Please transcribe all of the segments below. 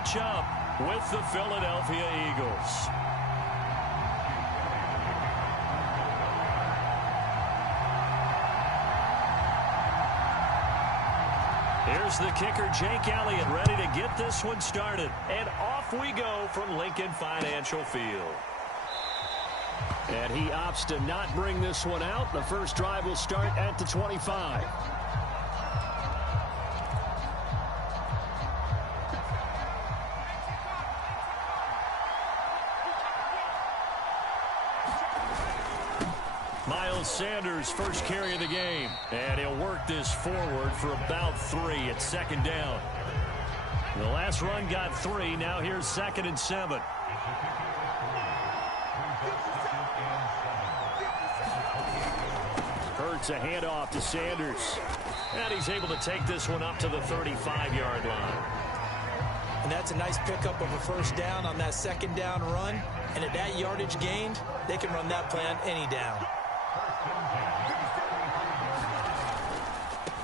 match up with the Philadelphia Eagles. Here's the kicker, Jake Elliott, ready to get this one started. And off we go from Lincoln Financial Field. And he opts to not bring this one out. The first drive will start at the 25. Sanders first carry of the game, and he'll work this forward for about 3 at second down. The last run got 3. Now here's 2nd and 7. Hurts a handoff to Sanders, and he's able to take this one up to the 35-yard line. And that's a nice pickup of a first down on that second down run. And at that yardage gained, they can run that play on any down.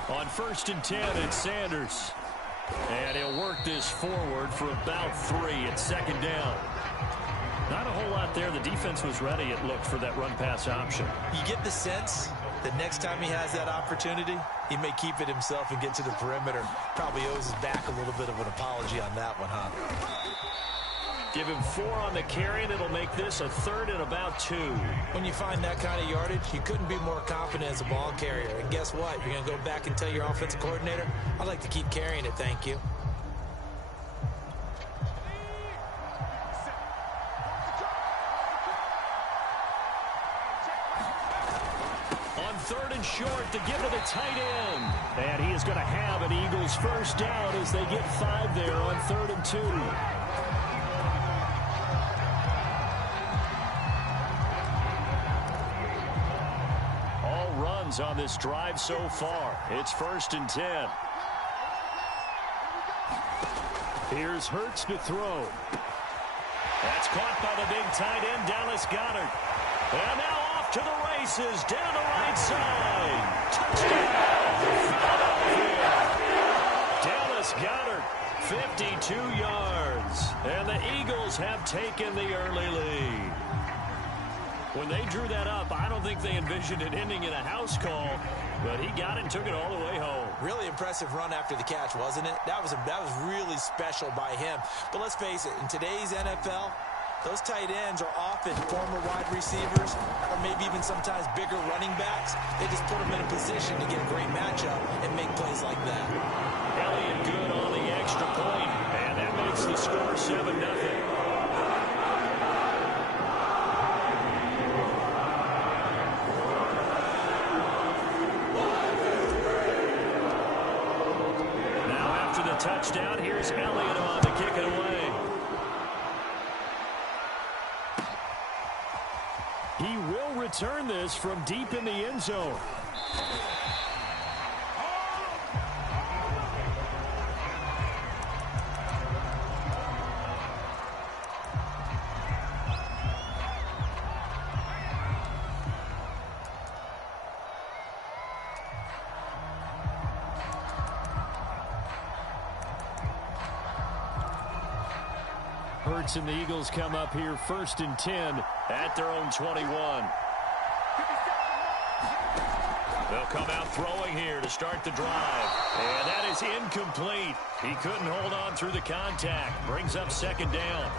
On 1st and 10, it's Sanders. And he'll work this forward for about 3 at second down. Not a whole lot there. The defense was ready, it looked, for that run-pass option. You get the sense that next time he has that opportunity, he may keep it himself and get to the perimeter. Probably owes his back a little bit of an apology on that one, huh? Give him 4 on the carry, and it'll make this a 3rd and about 2. When you find that kind of yardage, you couldn't be more confident as a ball carrier. And guess what? You're going to go back and tell your offensive coordinator, I'd like to keep carrying it, thank you. On 3rd and short to give to the tight end. And he is going to have an Eagles first down as they get 5 there on 3rd and 2. On this drive so far. It's 1st and 10. Here's Hurts to throw. That's caught by the big tight end, Dallas Goedert. And now off to the races, down the right side. Touchdown, Philadelphia. Dallas Goedert, 52 yards. And the Eagles have taken the early lead. When they drew that up, I don't think they envisioned it ending in a house call, but he got it and took it all the way home. Really impressive run after the catch, wasn't it? That was really special by him. But let's face it, in today's NFL, those tight ends are often former wide receivers or maybe even sometimes bigger running backs. They just put them in a position to get a great matchup and make plays like that. Elliott good on the extra point, and that makes the score 7-0. Touchdown. Here's Elliott on to kick it away. He will return this from deep in the end zone. And the Eagles come up here 1st and 10 at their own 21. They'll come out throwing here to start the drive. And that is incomplete. He couldn't hold on through the contact. Brings up 2nd down.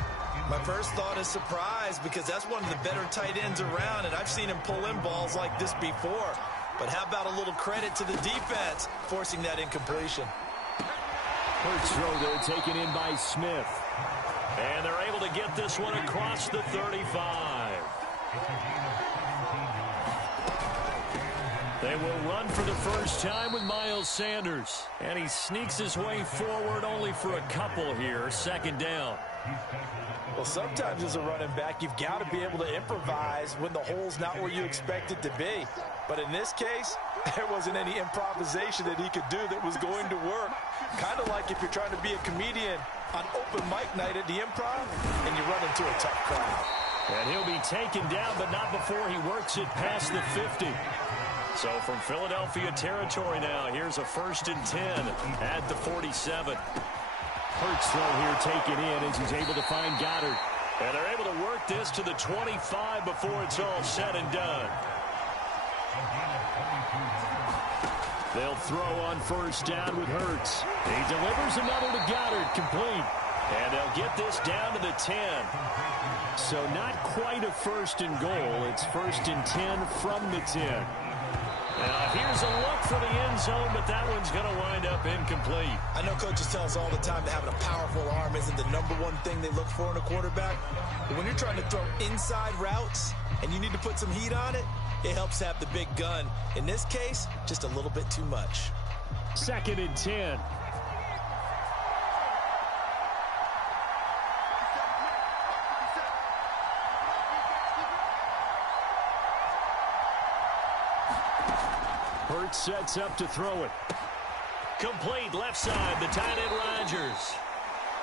My first thought is surprise because that's one of the better tight ends around, and I've seen him pull in balls like this before. But how about a little credit to the defense forcing that incompletion? Hurts throw there taken in by Smith. And they're able to get this one across the 35. They will run for the first time with Miles Sanders. And he sneaks his way forward only for a couple here. 2nd down. Well, sometimes as a running back, you've got to be able to improvise when the hole's not where you expect it to be. But in this case, there wasn't any improvisation that he could do that was going to work. Kind of like if you're trying to be a comedian on open mic night at the Improv and you run into a tough crowd. And he'll be taken down, but not before he works it past the 50. So from Philadelphia territory now, here's a 1st and 10 at the 47. Hurts throw here taken in as he's able to find Goddard. And they're able to work this to the 25 before it's all said and done. They'll throw on first down with Hurts. He delivers another to Goddard, complete. And they'll get this down to the 10. So not quite a first and goal. It's first and 10 from the 10. Here's a look for the end zone, but that one's going to wind up incomplete. I know coaches tell us all the time that having a powerful arm isn't the #1 thing they look for in a quarterback. But when you're trying to throw inside routes and you need to put some heat on it, it helps have the big gun. In this case, just a little bit too much. Second and 10. Hurts sets up to throw it. Complete left side, the tight end Rodgers.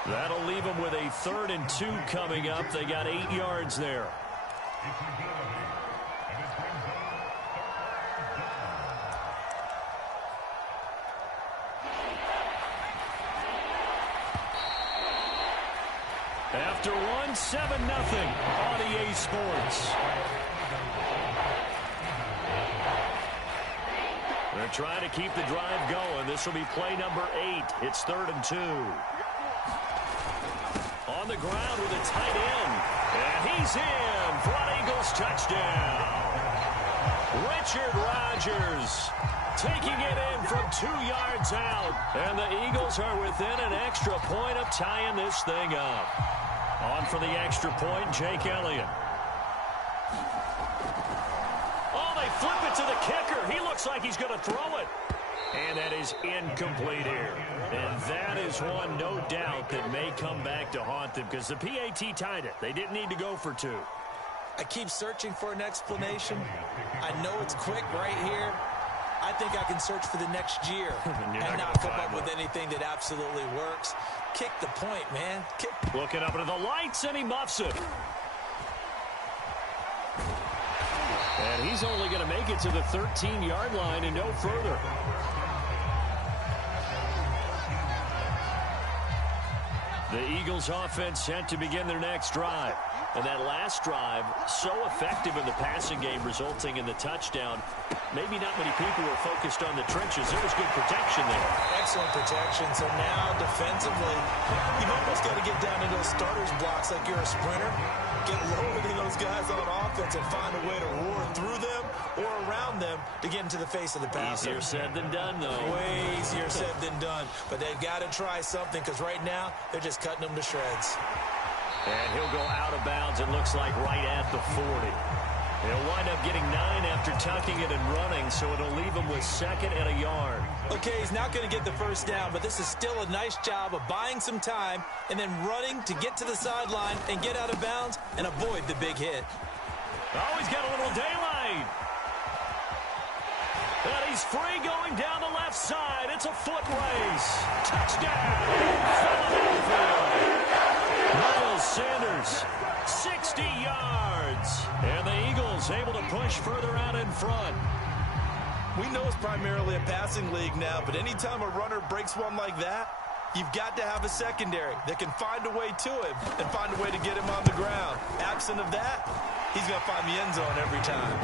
That'll leave them with a 3rd and 2 coming up. They got 8 yards there. After one, 7-0 on EA Sports. They're trying to keep the drive going. This will be play number 8. It's 3rd and 2. On the ground with a tight end. And he's in for an Eagles touchdown. Richard Rodgers taking it in from 2 yards out. And the Eagles are within an extra point of tying this thing up. On for the extra point, Jake Elliott. Oh, they flip it to the kicker. He looks like he's going to throw it. And that is incomplete here. And that is one, no doubt, that may come back to haunt them because the PAT tied it. They didn't need to go for 2. I keep searching for an explanation. I know it's quick right here. I think I can search for the next year and not come up with anything that absolutely works. Kick the point, man. Looking up into the lights, and he muffs it. And he's only going to make it to the 13-yard line and no further. The Eagles offense set to begin their next drive. And that last drive, so effective in the passing game, resulting in the touchdown. Maybe not many people were focused on the trenches. There was good protection there. Excellent protection. So now, defensively, you've almost got to get down into those starters blocks like you're a sprinter. Get lower than those guys on offense and find a way to roar through them or around them to get into the face of the passer. Easier said than done, though. Way easier said than done. But they've got to try something because right now, they're just cutting them to shreds. And he'll go out of bounds, it looks like, right at the 40. He'll wind up getting 9 after tucking it and running, so it'll leave him with 2nd and a yard. Okay, he's not going to get the first down, but this is still a nice job of buying some time and then running to get to the sideline and get out of bounds and avoid the big hit. Oh, he's got a little daylight. And he's free going down the left side. It's a foot race. Touchdown, Philadelphia. Miles Sanders, 60 yards. And the Eagles able to push further out in front. We know it's primarily a passing league now, but anytime a runner breaks one like that, you've got to have a secondary that can find a way to him and find a way to get him on the ground. Absent of that, he's going to find the end zone every time.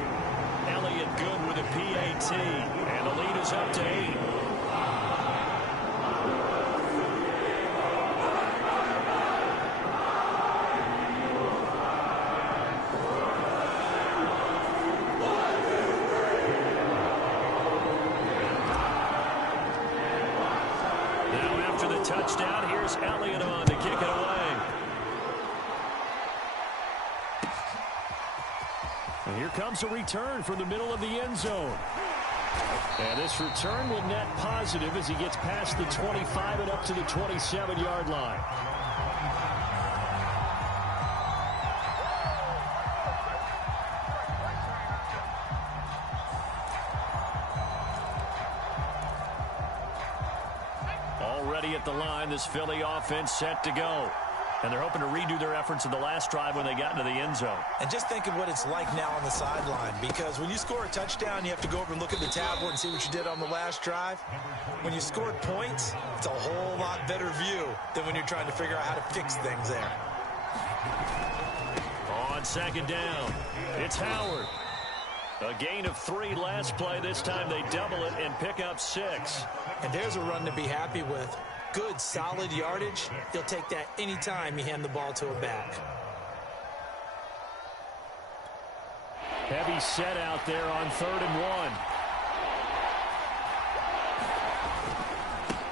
Elliott good with a PAT, and the lead is up to 8. Touchdown. Here's Elliott on to kick it away. And here comes a return from the middle of the end zone. And this return will net positive as he gets past the 25 and up to the 27-yard line. Already at the line, this Philly offense set to go. And they're hoping to redo their efforts in the last drive when they got into the end zone. And just think of what it's like now on the sideline, because when you score a touchdown, you have to go over and look at the tablet and see what you did on the last drive. When you scored points, it's a whole lot better view than when you're trying to figure out how to fix things there. On second down, it's Howard. A gain of 3 last play. This time they double it and pick up 6. And there's a run to be happy with. Good, solid yardage. You'll take that anytime you hand the ball to a back. Heavy set out there on 3rd and 1.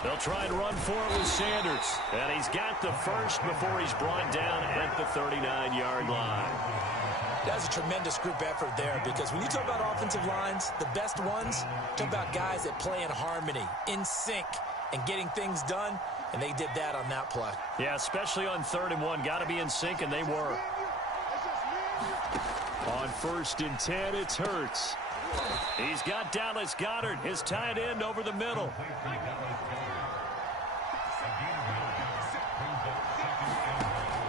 They'll try and run for it with Sanders. And he's got the first before he's brought down at the 39-yard line. That's a tremendous group effort there, because when you talk about offensive lines, the best ones, talk about guys that play in harmony, in sync, and getting things done, and they did that on that play. Yeah, especially on 3rd and 1. Got to be in sync, and they were. On 1st and 10, it's Hurts. He's got Dallas Goedert, his tight end, over the middle.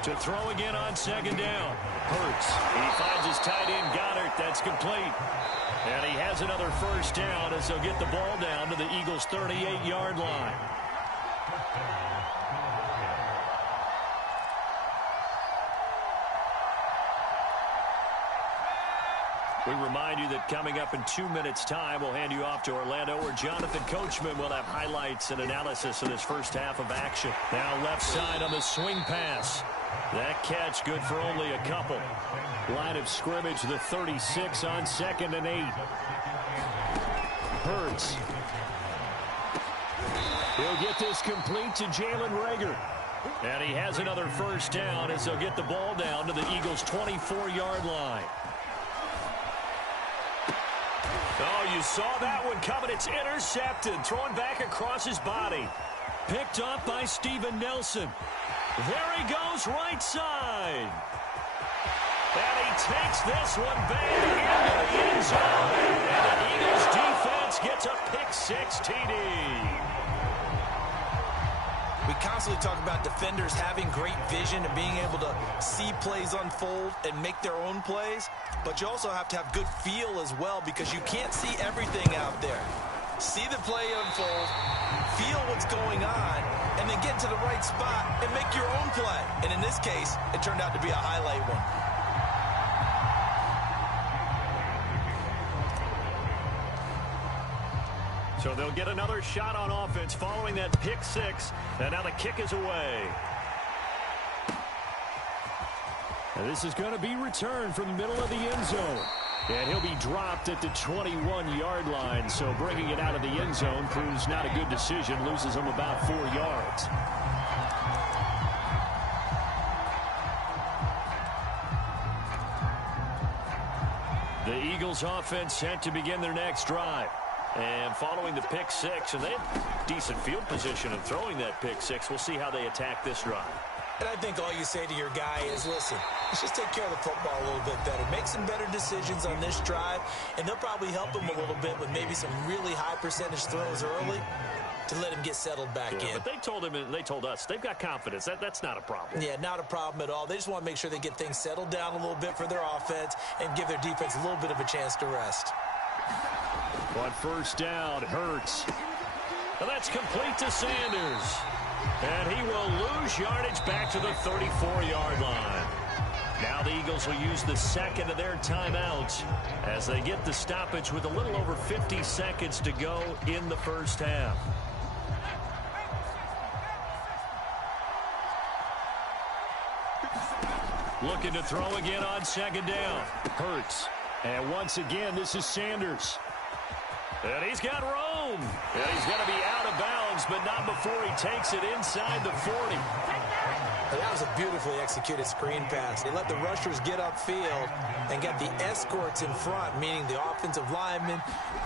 To throw again on 2nd down. Hurts. He finds his tight end, Goedert. That's complete. And he has another first down as they'll get the ball down to the Eagles' 38-yard line. We remind you that coming up in 2 minutes' time, we'll hand you off to Orlando, where Jonathan Coachman will have highlights and analysis of this first half of action. Now left side on the swing pass. That catch good for only a couple. Line of scrimmage, the 36 on 2nd and 8. Hurts. He'll get this complete to Jalen Reagor. And he has another first down as they'll get the ball down to the Eagles' 24-yard line. Oh, you saw that one coming. It's intercepted. Thrown back across his body. Picked up by Steven Nelson. There he goes, right side. And he takes this one back into the end zone. And the Eagles defense gets a pick-6 TD. We constantly talk about defenders having great vision and being able to see plays unfold and make their own plays. But you also have to have good feel as well, because you can't see everything out there. See the play unfold, feel what's going on, and then get to the right spot and make your own play. And in this case, it turned out to be a highlight one. So they'll get another shot on offense following that pick-6. And now the kick is away. And this is going to be returned from the middle of the end zone. And he'll be dropped at the 21-yard line. So bringing it out of the end zone proves not a good decision. Loses him about 4 yards. The Eagles offense set to begin their next drive. And following the pick-6, and they have decent field position of throwing that pick-6. We'll see how they attack this drive. And I think all you say to your guy is, listen, let's just take care of the football a little bit better. Make some better decisions on this drive, and they'll probably help him a little bit with maybe some really high percentage throws early to let him get settled back in. But they told him, and they told us, they've got confidence. That's not a problem. Yeah, not a problem at all. They just want to make sure they get things settled down a little bit for their offense and give their defense a little bit of a chance to rest. On first down, Hurts. And that's complete to Sanders. And he will lose yardage back to the 34-yard line. Now the Eagles will use the second of their timeouts as they get the stoppage with a little over 50 seconds to go in the first half. Looking to throw again on second down. Hurts. And once again, this is Sanders. And he's got room. And he's going to be out of bounds, but not before he takes it inside the 40. That was a beautifully executed screen pass. They let the rushers get upfield and got the escorts in front, meaning the offensive linemen,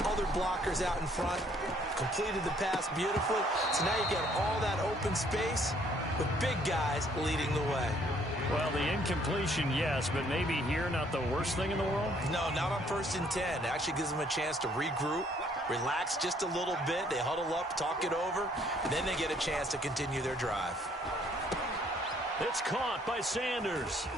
other blockers out in front, completed the pass beautifully. So now you get all that open space with big guys leading the way. Well, the incompletion, yes, but maybe here not the worst thing in the world? No, not on 1st and 10. It actually gives them a chance to regroup, relax just a little bit. They huddle up, talk it over, and then they get a chance to continue their drive. It's caught by Sanders.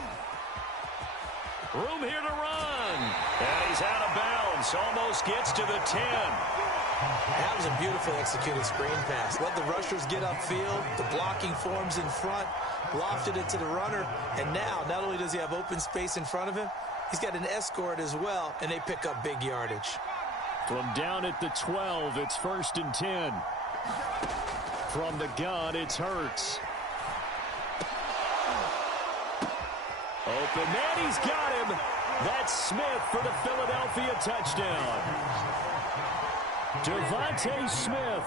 Room here to run. And he's out of bounds. Almost gets to the 10. That was a beautiful executed screen pass. Let the rushers get upfield. The blocking forms in front. Lofted it to the runner. And now, not only does he have open space in front of him, he's got an escort as well, and they pick up big yardage. From down at the 12, it's 1st and 10. From the gun, it's Hurts. Open man, he's got him. That's Smith for the Philadelphia touchdown. Devontae Smith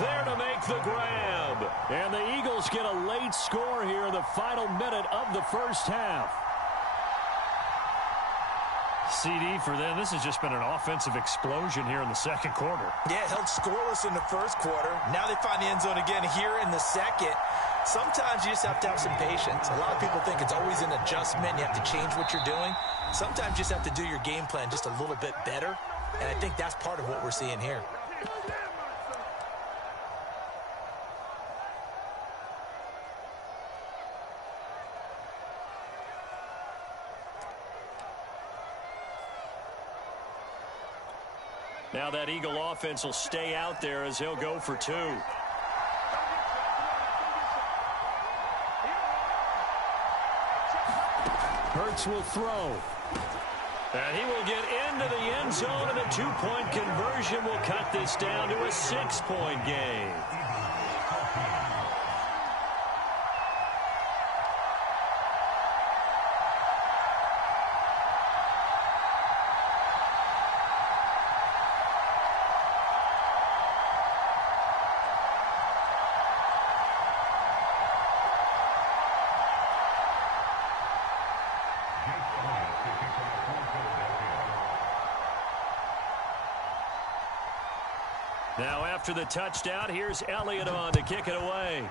there to make the grab. And the Eagles get a late score here in the final minute of the first half. CD for them, this has just been an offensive explosion here in the second quarter. Yeah, held scoreless in the first quarter. Now they find the end zone again here in the second. Sometimes you just have to have some patience. A lot of people think it's always an adjustment. You have to change what you're doing. Sometimes you just have to do your game plan just a little bit better. And I think that's part of what we're seeing here. Now that Eagle offense will stay out there as they'll go for 2. Hurts will throw. And he will get into the end zone, and a 2-point conversion will cut this down to a 6-point game. Now after the touchdown, here's Elliott on to kick it away.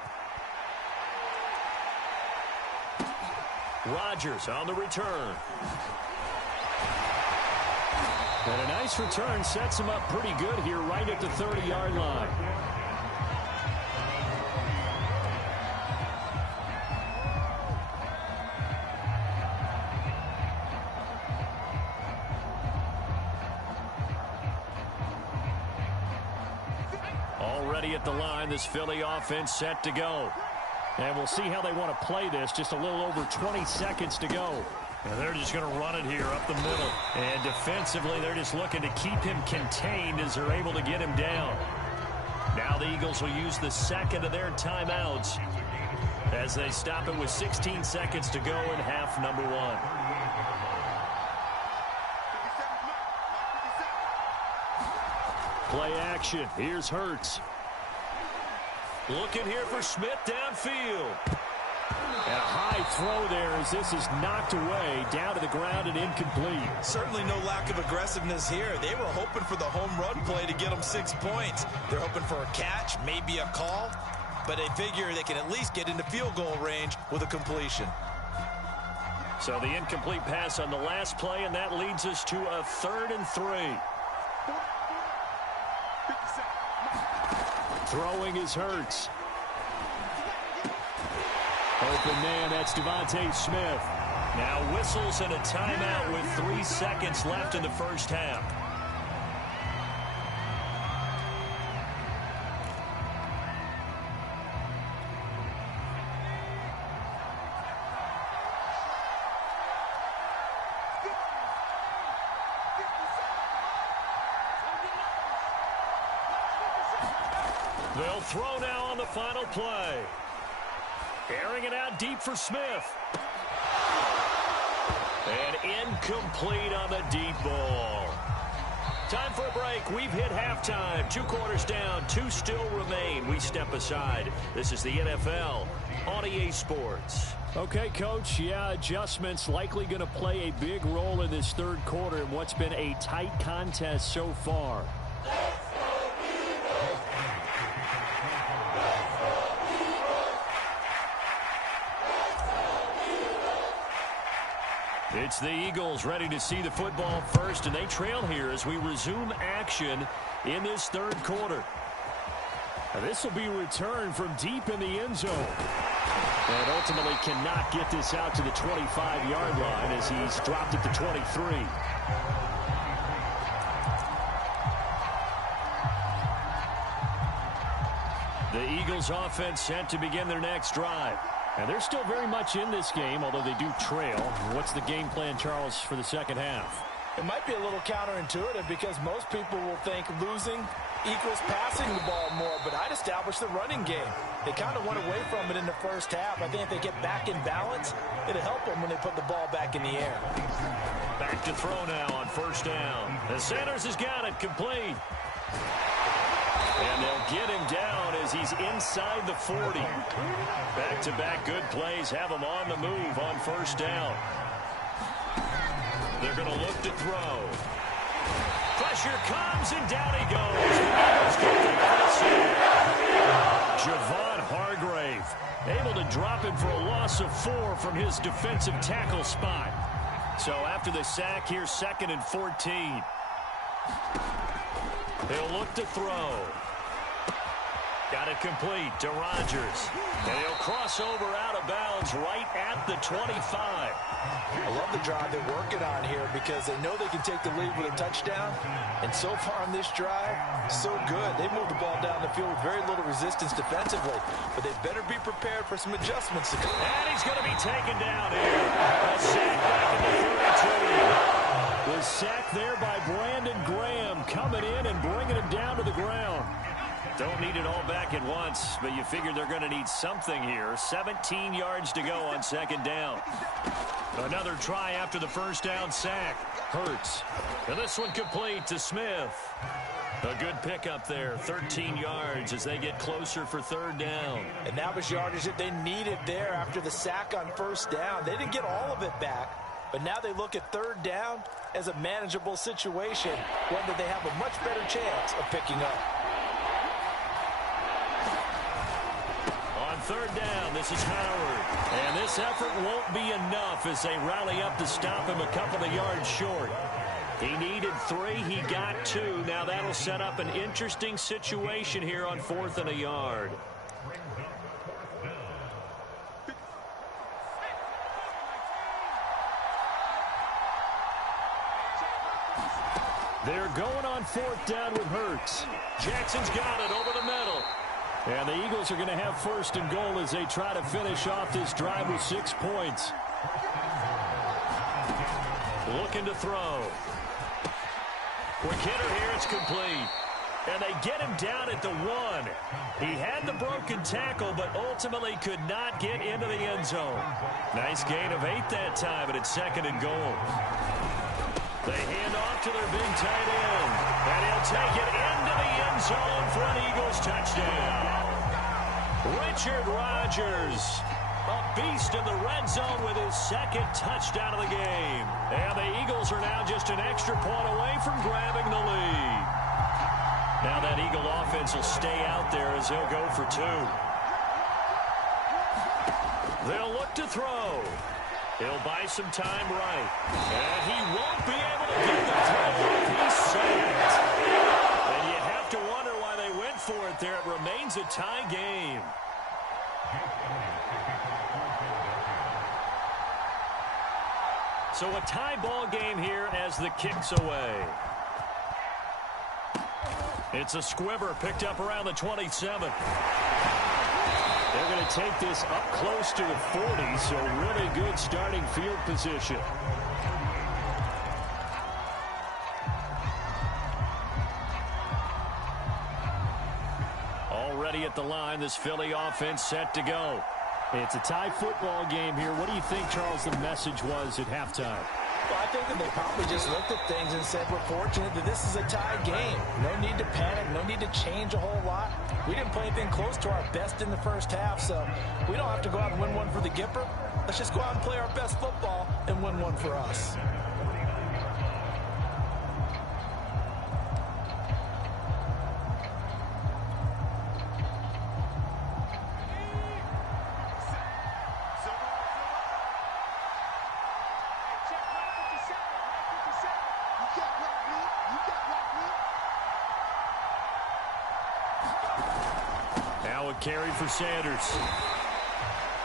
Rodgers on the return. And a nice return sets him up pretty good here right at the 30-yard line. Already at the line, this Philly offense set to go. And we'll see how they want to play this. Just a little over 20 seconds to go. And they're just going to run it here up the middle. And defensively, they're just looking to keep him contained as they're able to get him down. Now the Eagles will use the second of their timeouts as they stop it with 16 seconds to go in half number 1. Play action. Here's Hurts. Looking here for Smith downfield. And a high throw there as this is knocked away down to the ground and incomplete. Certainly no lack of aggressiveness here. They were hoping for the home run play to get them 6 points. They're hoping for a catch, maybe a call, but they figure they can at least get into field goal range with a completion. So the incomplete pass on the last play, and that leads us to a 3rd and 3. Throwing is Hurts. Open man, that's Devontae Smith. Now whistles and a timeout with 3 seconds left in the first half. They'll throw now on the final play. Airing it out deep for Smith. And incomplete on the deep ball. Time for a break. We've hit halftime. 2 quarters down. 2 still remain. We step aside. This is the NFL on EA Sports. Okay, Coach. Yeah, adjustments likely going to play a big role in this 3rd quarter in what's been a tight contest so far. It's the Eagles ready to see the football first, and they trail here as we resume action in this 3rd quarter. Now, this will be returned from deep in the end zone. And ultimately cannot get this out to the 25-yard line as he's dropped it to 23. The Eagles offense set to begin their next drive. And they're still very much in this game, although they do trail. What's the game plan, Charles, for the second half? It might be a little counterintuitive because most people will think losing equals passing the ball more, but I'd establish the running game. They kind of went away from it in the first half. I think if they get back in balance, it'll help them when they put the ball back in the air. Back to throw now on first down. The Sanders has got it complete. And they'll get him down as he's inside the 40. Back-to-back good plays have him on the move on first down. They're going to look to throw. Pressure comes, and down he goes. Javon Hargrave able to drop him for a loss of 4 from his defensive tackle spot. So after the sack, here's 2nd and 14. He'll look to throw. Got it complete to Rodgers. And he'll cross over out of bounds right at the 25. I love the drive they're working on here because they know they can take the lead with a touchdown. And so far on this drive, so good. They moved the ball down the field with very little resistance defensively. But they better be prepared for some adjustments to come. And he's going to be taken down here. A sack back in the 32. The sack there by Brandon Graham coming in and bringing him down to the ground. Don't need it all back at once, but you figure they're going to need something here. 17 yards to go on second down. Another try after the first down sack. Hurts. And this one complete to Smith. A good pickup there, 13 yards as they get closer for third down. And that was yardage that they needed there after the sack on first down. They didn't get all of it back, but now they look at third down as a manageable situation, one that they have a much better chance of picking up. Third down, this is Howard. And this effort won't be enough as they rally up to stop him a couple of yards short. He needed 3, he got 2. Now that'll set up an interesting situation here on 4th and a yard. They're going on 4th down with Hurts. Jackson's got it over the middle. And the Eagles are going to have 1st and goal as they try to finish off this drive with 6 points. Looking to throw. Quick hitter here, it's complete. And they get him down at the 1. He had the broken tackle, but ultimately could not get into the end zone. Nice gain of 8 that time, but it's 2nd and goal. They hand off to their big tight end. And he'll take it into the end zone for an Eagles touchdown. Richard Rodgers, a beast in the red zone with his 2nd touchdown of the game. And the Eagles are now just an extra point away from grabbing the lead. Now that Eagle offense will stay out there as they'll go for 2. They'll look to throw. He'll buy some time right. And he won't be able to get the throw if he's sacked. And you have to wonder why they went for it there. It remains a tie game. So a tie ball game here as the kick's away. It's a squibber picked up around the 27. They're going to take this up close to the 40, so really good starting field position. Already at the line, this Philly offense set to go. It's a tie football game here. What do you think, Charles, the message was at halftime? Well, I think that they probably just looked at things and said, we're fortunate that this is a tie game. No need to panic, no need to change a whole lot. We didn't play anything close to our best in the first half, so we don't have to go out and win one for the Gipper. Let's just go out and play our best football and win one for us. Now a carry for Sanders.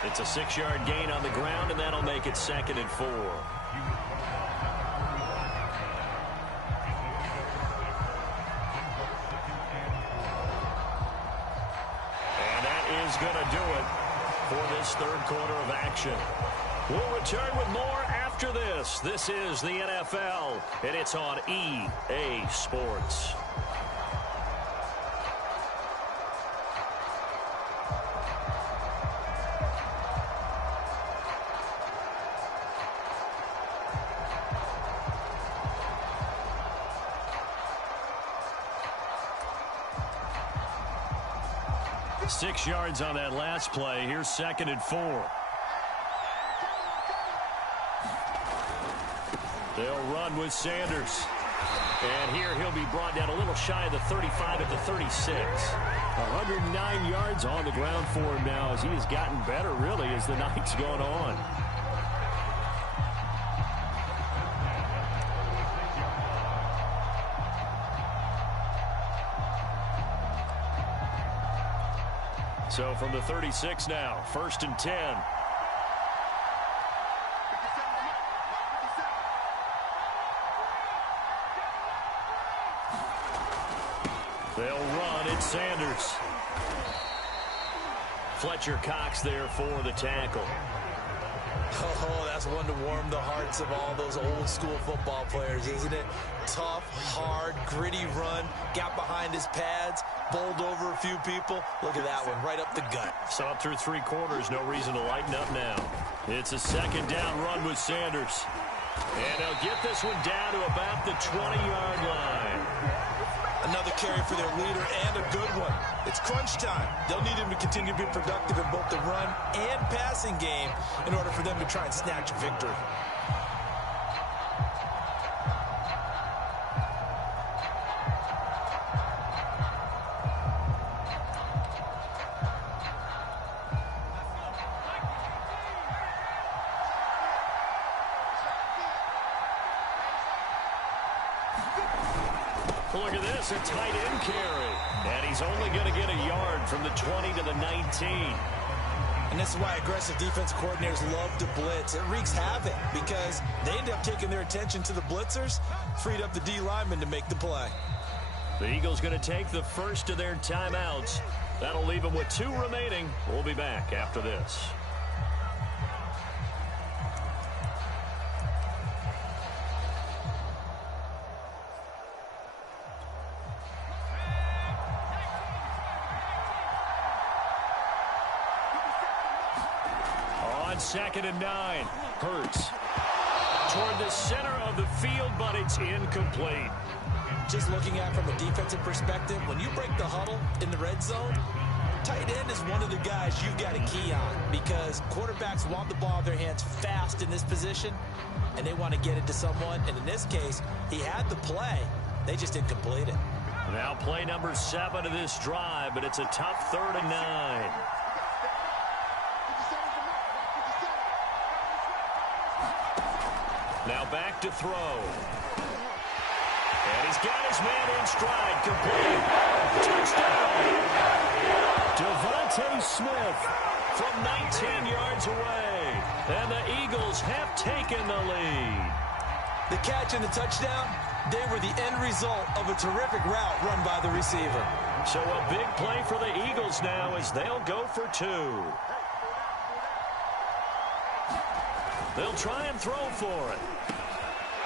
It's a 6-yard gain on the ground, and that'll make it 2nd and 4. And that is going to do it for this third quarter of action. We'll return with more after this. This is the NFL, and it's on EA Sports. Six yards on that last play. Here's 2nd and 4. They'll run with Sanders. And here he'll be brought down a little shy of the 35 at the 36. 109 yards on the ground for him now as he has gotten better, really, as the night's gone on. So from the 36 now, 1st and 10. They'll run. It's Sanders. Fletcher Cox there for the tackle. Oh, that's one to warm the hearts of all those old school football players, isn't it? Tough, hard, gritty run. Got behind his pads, bowled over a few people. Look at that one, right up the gut. Saw it through 3 quarters. No reason to lighten up now. It's a 2nd down run with Sanders. And they'll get this one down to about the 20-yard line. Another carry for their leader and a good one. It's crunch time. They'll need him to continue to be productive in both the run and passing game in order for them to try and snatch a victory. Look at this, a tight end carry. And he's only going to get a yard from the 20 to the 19. And this is why aggressive defense coordinators love to blitz. It wreaks havoc because they end up taking their attention to the blitzers, freed up the D lineman to make the play. The Eagles going to take the first of their timeouts. That'll leave them with 2 remaining. We'll be back after this. On 2nd and 9, Hurts toward the center of the field, but it's incomplete. Just looking at it from a defensive perspective, when you break the huddle in the red zone, tight end is one of the guys you've got to key on because quarterbacks want the ball in their hands fast in this position, and they want to get it to someone. And in this case, he had the play. They just didn't complete it. Now play number 7 of this drive, but it's a tough 3rd and 9. Now back to throw. And he's got his man in stride, complete. Touchdown! Devontae Smith from 19 yards away. And the Eagles have taken the lead. The catch and the touchdown, they were the end result of a terrific route run by the receiver. So a big play for the Eagles now as they'll go for 2. They'll try and throw for it.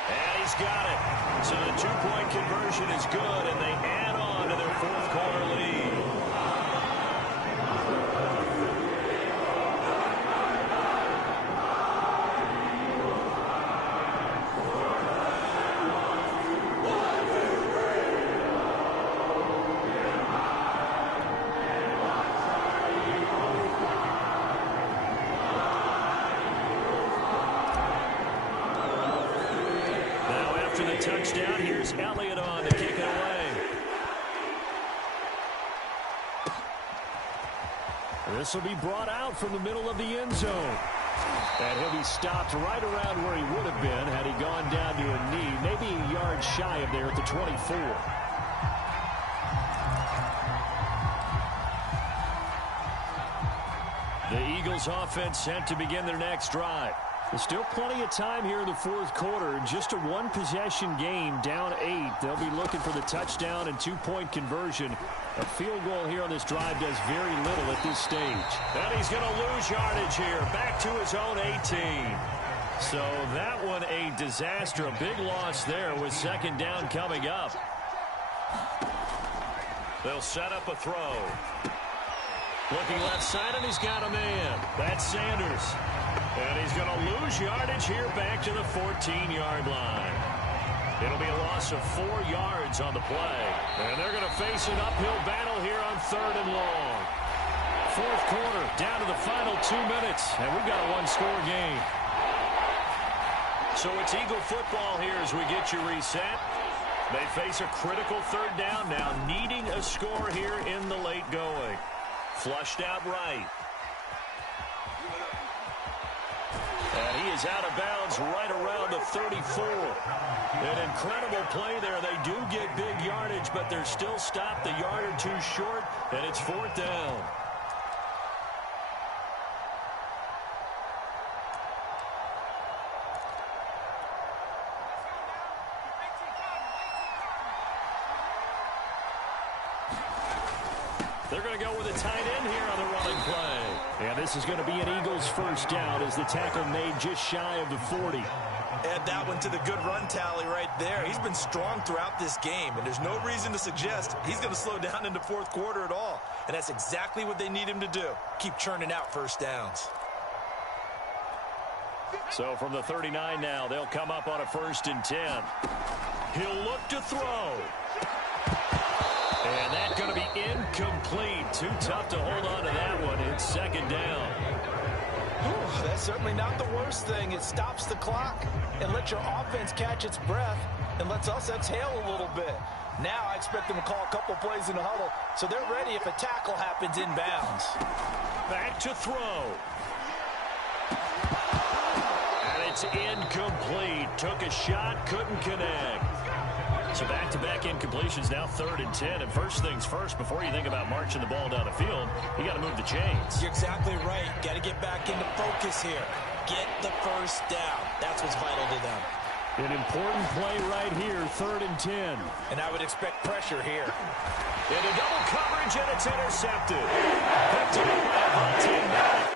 And he's got it. So the 2-point conversion is good, and they add on to their 4th quarter lead. After the touchdown, here's Elliott on to kick it away. This will be brought out from the middle of the end zone. And he'll be stopped right around where he would have been had he gone down to a knee, maybe a yard shy of there at the 24. The Eagles offense set to begin their next drive. There's still plenty of time here in the fourth quarter. Just a one-possession game, down 8. They'll be looking for the touchdown and two-point conversion. A field goal here on this drive does very little at this stage. And he's going to lose yardage here, back to his own 18. So that one a disaster. A big loss there with second down coming up. They'll set up a throw. Looking left side, and he's got a man. That's Sanders. And he's going to lose yardage here back to the 14-yard line. It'll be a loss of 4 yards on the play. And they're going to face an uphill battle here on 3rd and long. Fourth quarter, down to the final 2 minutes, and we've got a one-score game. So it's Eagle football here as we get you reset. They face a critical 3rd down now, needing a score here in the late going. Flushed out right. And he is out of bounds right around the 34. An incredible play there. They do get big yardage, but they're still stopped a yard or two short, and it's 4th down. They're going to go with a tight end here on the running play. And this is going to be an Eagles first down as the tackle made just shy of the 40. Add that one to the good run tally right there. He's been strong throughout this game, and there's no reason to suggest he's going to slow down in the fourth quarter at all. And that's exactly what they need him to do. Keep churning out first downs. So from the 39 now, they'll come up on a 1st and 10. He'll look to throw. And that's going to be incomplete. Too tough to hold on to that one. It's 2nd down. Ooh, that's certainly not the worst thing. It stops the clock and lets your offense catch its breath and lets us exhale a little bit. Now I expect them to call a couple plays in the huddle, so they're ready if a tackle happens inbounds. Back to throw. And it's incomplete. Took a shot, couldn't connect. So back-to-back incompletions, now 3rd and 10. And first things first, before you think about marching the ball down the field, you got to move the chains. You're exactly right. Got to get back into focus here. Get the first down. That's what's vital to them. An important play right here, 3rd and 10. And I would expect pressure here. Into double coverage, and it's intercepted. Picked up by Devontae Mack.